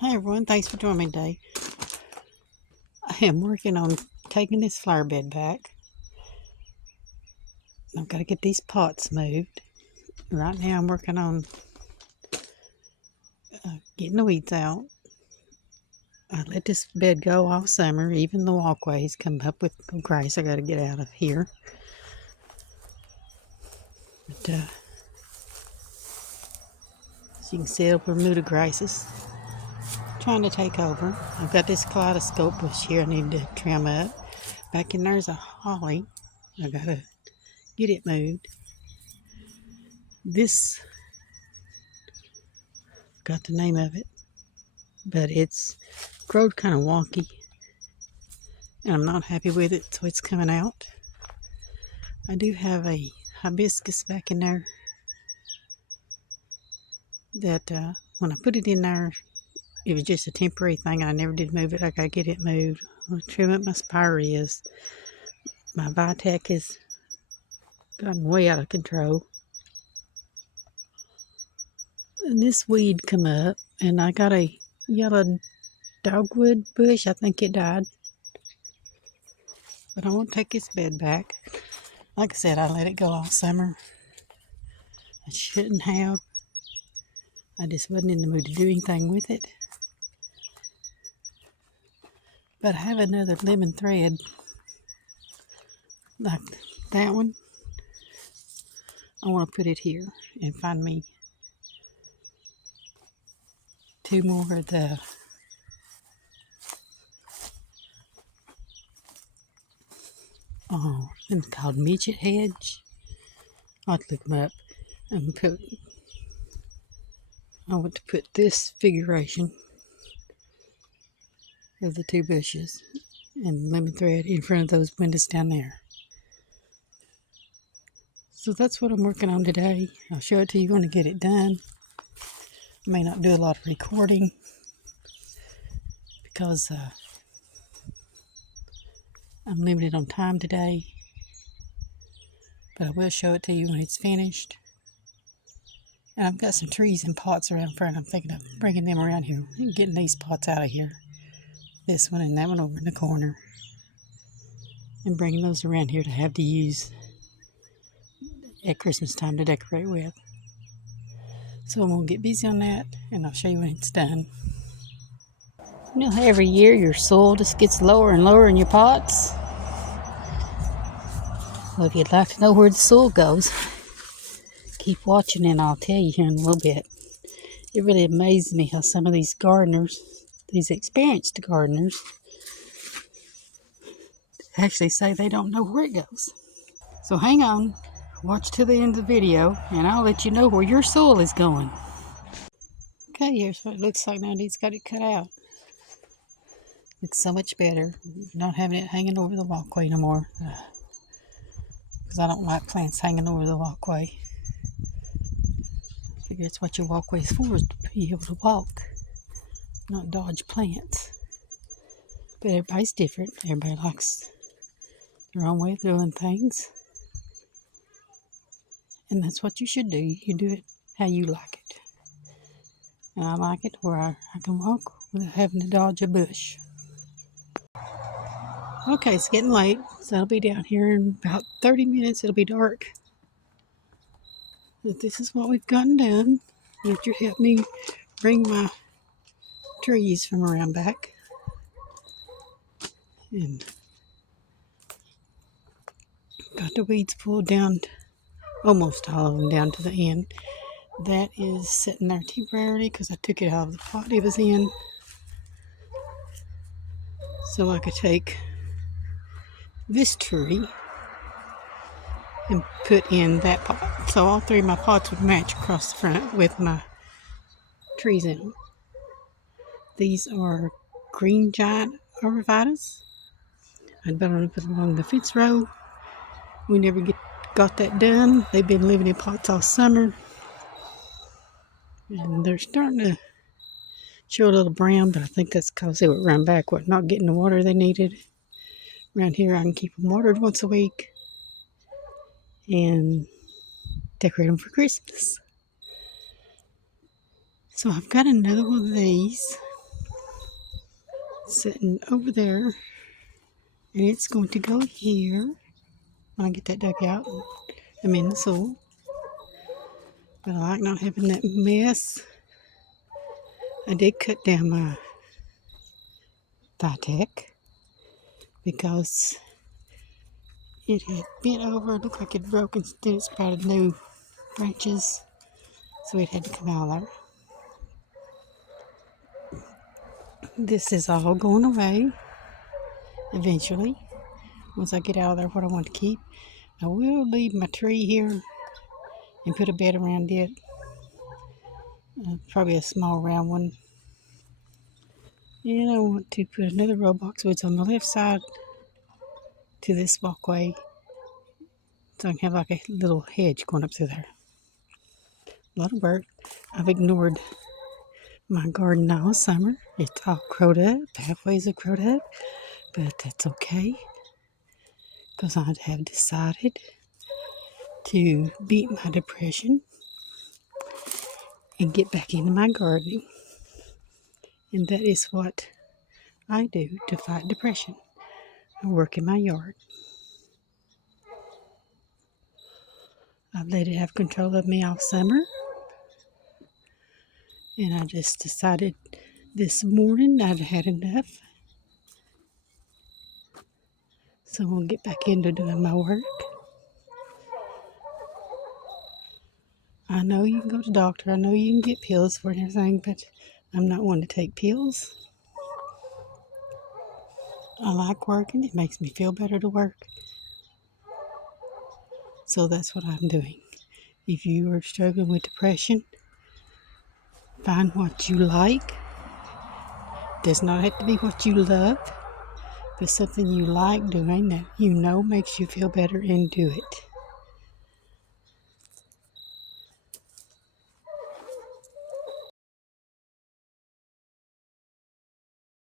Hi everyone, thanks for joining me today. I am working on taking this flower bed back. I've got to get these pots moved. Right now I'm working on getting the weeds out. I let this bed go all summer, even the walkways come up with grass I got to get out of here. But as you can see, Bermuda grasses trying to take over. I've got this kaleidoscope bush here I need to trim up. Back in there's a holly. I got to get it moved. This, got the name of it, but it's growed kind of wonky and I'm not happy with it, so it's coming out. I do have a hibiscus back in there that when I put it in there, it was just a temporary thing. I never did move it. I gotta get it moved. I'm gonna trim up my spireas. My Vitek has gotten way out of control. And this weed come up, and I got a yellow dogwood bush. I think it died. But I want to take this bed back. Like I said, I let it go all summer. I shouldn't have. I just wasn't in the mood to do anything with it. But I have another lemon thread like that one. I want to put it here and find me two more of the it's called midget hedge. I'll have to look them up and I want to put this figuration of the two bushes and lemon thread in front of those windows down there. So that's what I'm working on today. I'll show it to you when I get it done. I may not do a lot of recording because I'm limited on time today, but I will show it to you when it's finished. And I've got some trees and pots around front. I'm thinking of bringing them around here and getting these pots out of here. This one and that one over in the corner. And bringing those around here to have to use at Christmas time to decorate with. So I'm going to get busy on that and I'll show you when it's done. You know how every year your soil just gets lower and lower in your pots? Well, if you'd like to know where the soil goes, keep watching and I'll tell you here in a little bit. It really amazes me how some of these gardeners, these experienced gardeners, actually say they don't know where it goes. So hang on, watch to the end of the video, and I'll let you know where your soil is going. Okay, here's what it looks like now Dee's got it cut out. Looks so much better. Not having it hanging over the walkway no more. Because I don't like plants hanging over the walkway. I figure it's what your walkway is for, is to be able to walk, not dodge plants. But everybody's different. Everybody likes their own way of doing things. And that's what you should do. You do it how you like it. And I like it where I can walk without having to dodge a bush. Okay, it's getting late, so I'll be down here in about 30 minutes. It'll be dark. But this is what we've gotten done. You have to help me bring my trees from around back. And got the weeds pulled down, almost all of them down to the end. That is sitting there temporarily because I took it out of the pot it was in. So I could take this tree and put in that pot. So all three of my pots would match across the front with my trees in them. These are green giant arborvitaes. I'd better put them along the fence row. We never got that done. They've been living in pots all summer. And they're starting to show a little brown, but I think that's because they were run back, not getting the water they needed. Around here I can keep them watered once a week and decorate them for Christmas. So I've got another one of these. sitting over there, and it's going to go here when I get that dug out. I'm in the soil, but I like not having that mess. I did cut down my Vitex because it had bent over, it looked like it broke, and then it sprouted new branches, so it had to come out of there. This is all going away eventually. Once I get out of there what I want to keep, I will leave my tree here and put a bed around it. Probably a small round one. And I want to put another row box woods on the left side to this walkway, so I can have like a little hedge going up through there. A lot of work. I've ignored my garden all summer. It's all crowed up. Halfways are crowed up, but that's okay, because I have decided to beat my depression and get back into my gardening. And that is what I do to fight depression. I work in my yard. I've let it have control of me all summer. And I just decided this morning I'd had enough. So we'll get back into doing my work. I know you can go to the doctor. I know you can get pills for everything, but I'm not one to take pills. I like working. It makes me feel better to work. So that's what I'm doing. If you are struggling with depression, find what you like. Does not have to be what you love, but something you like doing that you know makes you feel better, and do it.